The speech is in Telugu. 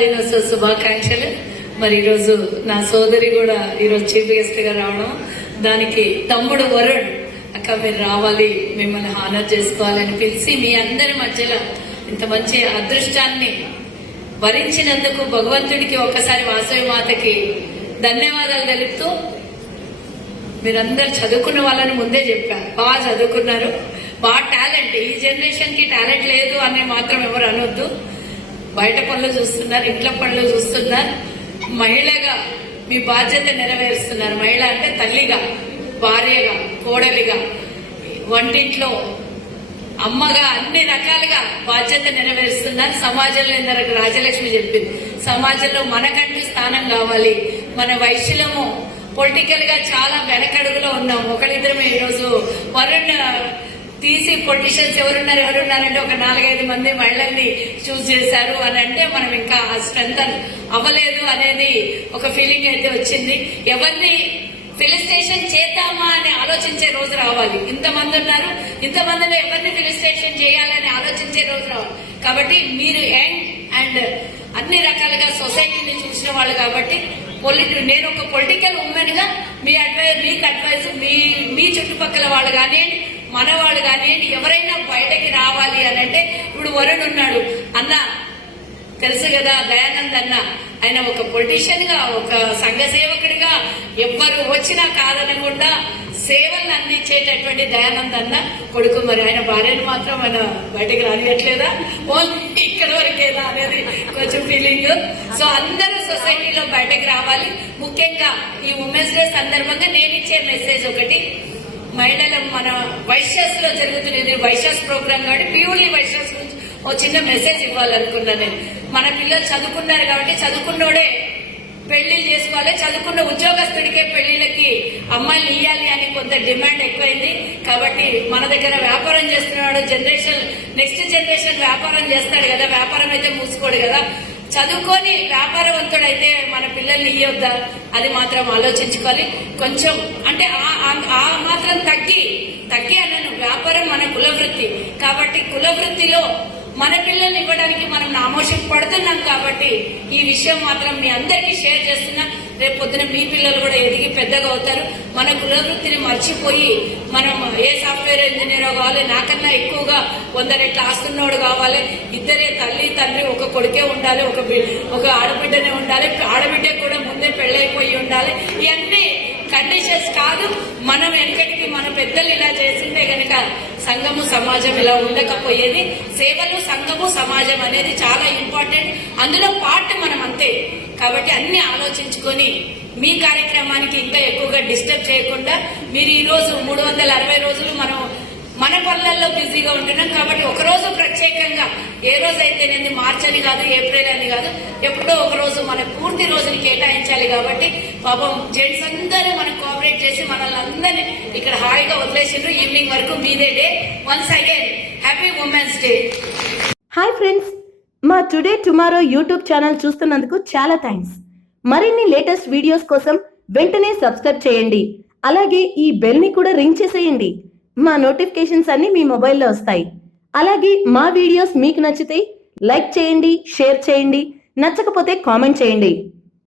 దినోత్సవ శుభాకాంక్షలు. మరి ఈరోజు నా సోదరి కూడా ఈరోజు చీఫ్ గెస్ట్ గా రావడం, దానికి తమ్ముడు వరుణ్ అక్క మీరు రావాలి, మిమ్మల్ని హానర్ చేసుకోవాలని పిలిచి మీ అందరి మధ్యలో ఇంత మంచి అదృష్టాన్ని వరించినందుకు భగవంతుడికి ఒక్కసారి వాసవి మాతకి ధన్యవాదాలు తెలుపుతూ, మీరందరు చదువుకున్న వాళ్ళని ముందే చెప్పారు, బాగా చదువుకున్నారు, బాగా టాలెంట్. ఈ జనరేషన్ కి టాలెంట్ లేదు అని మాత్రం ఎవరు అనొద్దు. బయట పనులు చూస్తున్నారు, ఇంట్లో పనులు చూస్తున్నారు. మహిళగా మీ బాధ్యత నెరవేరుస్తున్నారు. మహిళ అంటే తల్లిగా, భార్యగా, కోడలిగా, వంటింట్లో అమ్మగా అన్ని రకాలుగా బాధ్యత నెరవేరుస్తున్నారు. సమాజంలో ఇందరకు రాజలక్ష్మి చెప్పింది, సమాజంలో మనకంటూ స్థానం కావాలి. మన వైశ్యులము పొలిటికల్ గా చాలా వెనకడుగులో ఉన్నాం. ఒకరిద్దరమే ఈరోజు వరుణ్ తీసి పొలిటీషియన్స్ ఎవరున్నారంటే ఒక 4-5 మంది మహిళల్ని చూస్ చేశారు అని అంటే మనం ఇంకా స్ట్రెంత్ అవ్వలేదు అనేది ఒక ఫీలింగ్ అయితే వచ్చింది. ఎవరిని ఫిలిస్టేషన్ చేద్దామా అని ఆలోచించే రోజు రావాలి. ఇంతమంది ఉన్నారు, ఇంతమందిలో ఎవరిని ఫిలిస్టేషన్ చేయాలని ఆలోచించే రోజు రావాలి. కాబట్టి మీరు యంగ్ అండ్ అన్ని రకాలుగా సొసైటీని చూసిన వాళ్ళు కాబట్టి నేను ఒక పొలిటికల్ ఉమెన్ గా మీ అడ్వైజ్, మీకు అడ్వైజ్, మీ చుట్టుపక్కల వాళ్ళు కానివ్వండి, మనవాళ్ళు కానివ్వండి, ఎవరైనా బయటకి రావాలి అని అంటే, ఇప్పుడు వరుణ్ ఉన్నాడు అన్న, తెలుసు కదా దయానంద్ అన్న, ఆయన ఒక పొలిటీషియన్ గా, ఒక సంఘ సేవకుడిగా ఎవ్వరు వచ్చినా కాదనకుండా సేవలను అందించేటటువంటి దయానంద్ అన్న కొడుకు. మరి ఆయన భార్యను మాత్రం ఆయన బయటకు రానియట్లేదా, ఓన్లీ ఇక్కడ వరకేదా అనేది కొంచెం ఫీలింగ్. సో అందరూ సొసైటీలో బయటకు రావాలి. ముఖ్యంగా ఈ ఉమెన్స్ డే సందర్భంగా నేను ఇచ్చే మెసేజ్ ఒకటి, మహిళల మన వైశ్యాస్ లో జరుగుతున్నది వైశ్యాస్ ప్రోగ్రామ్ కాబట్టి ప్యూర్లీ వైశ్యాస్ గురించి ఒక చిన్న మెసేజ్ ఇవ్వాలనుకున్నా నేను. మన పిల్లలు చదువుకున్నారు కాబట్టి చదువుకున్నోడే పెళ్లిళ్ళు చేసుకోవాలి, చదువుకున్న ఉద్యోగస్తుడికే పెళ్లిళ్ళకి అమ్మాయిలు ఇయ్యాలి అని కొంత డిమాండ్ ఎక్కువైంది. కాబట్టి మన దగ్గర వ్యాపారం చేస్తున్నాడు జనరేషన్, నెక్స్ట్ జనరేషన్ వ్యాపారం చేస్తాడు కదా, వ్యాపారం అయితే మూసుకోడు కదా. చదువుకొని వ్యాపారవంతుడైతే మన పిల్లల్ని ఇయ్యొద్దా, అది మాత్రం ఆలోచించుకోవాలి. కొంచెం అంటే ఆ మాత్రం తగ్గి అన్నాను. వ్యాపారం మన కులవృత్తి కాబట్టి కులవృత్తిలో మన పిల్లల్ని ఇవ్వడానికి మనం నామోషం పడుతున్నాం. కాబట్టి ఈ విషయం మాత్రం మీ అందరికీ షేర్ చేస్తున్నా. రేపు పొద్దున మీ పిల్లలు కూడా ఎదిగి పెద్దగా అవుతారు. మన కులవృత్తిని మర్చిపోయి మనం ఏ సాఫ్ట్వేర్ ఇంజనీర్ కావాలి, నాకన్నా ఎక్కువగా 100 రెట్లు ఆస్తున్నోడు కావాలి, ఇద్దరే తల్లి తండ్రి, ఒక కొడుకే ఉండాలి, ఒక ఆడబిడ్డనే ఉండాలి, ఆడబిడ్డకు కూడా ముందే పెళ్ళైపోయి ఉండాలి. ఇవన్నీ కండిషన్స్ కాదు. మనం వెనకటికి మన పెద్దలు ఇలా చేసిందే గనక సంఘము సమాజం ఇలా ఉండకపోయేది. సేవలు సంఘము సమాజం అనేది చాలా ఇంపార్టెంట్, అందులో పార్ట్ మనం అంతే. కాబట్టి అన్ని ఆలోచించుకొని మీ కార్యక్రమానికి ఇంకా ఎక్కువగా డిస్టర్బ్ చేయకుండా, మీరు ఈ రోజు 360 రోజులు మనం మన పనులలో బిజీగా ఉంటున్నాం. కాబట్టి ఒకరోజు ప్రత్యేకంగా, ఏ రోజైతే నేను మార్చ్ అని కాదు, ఏప్రిల్ అని కాదు, ఎప్పుడో ఒక రోజు మన పూర్తి రోజుని కేటాయించాలి. కాబట్టి పాపం జెంట్స్ అందరూ మనకు కోఆపరేట్ చేసి మనల్ని అందరినీ ఇక్కడ హాయిగా వదిలేసిండ్రు. ఈవినింగ్ వరకు మీదే day. Once again happy women's day. Hi friends, మా టుడే టుమారో యూట్యూబ్ ఛానల్ చూస్తున్నందుకు చాలా థ్యాంక్స్. మరిన్ని లేటెస్ట్ వీడియోస్ కోసం వెంటనే సబ్స్క్రైబ్ చేయండి. అలాగే ఈ బెల్ ని కూడా రింగ్ చేసేయండి. మా నోటిఫికేషన్స్ అన్ని మీ మొబైల్లో వస్తాయి. అలాగే మా వీడియోస్ మీకు నచ్చితే లైక్ చేయండి, షేర్ చేయండి, నచ్చకపోతే కామెంట్ చేయండి.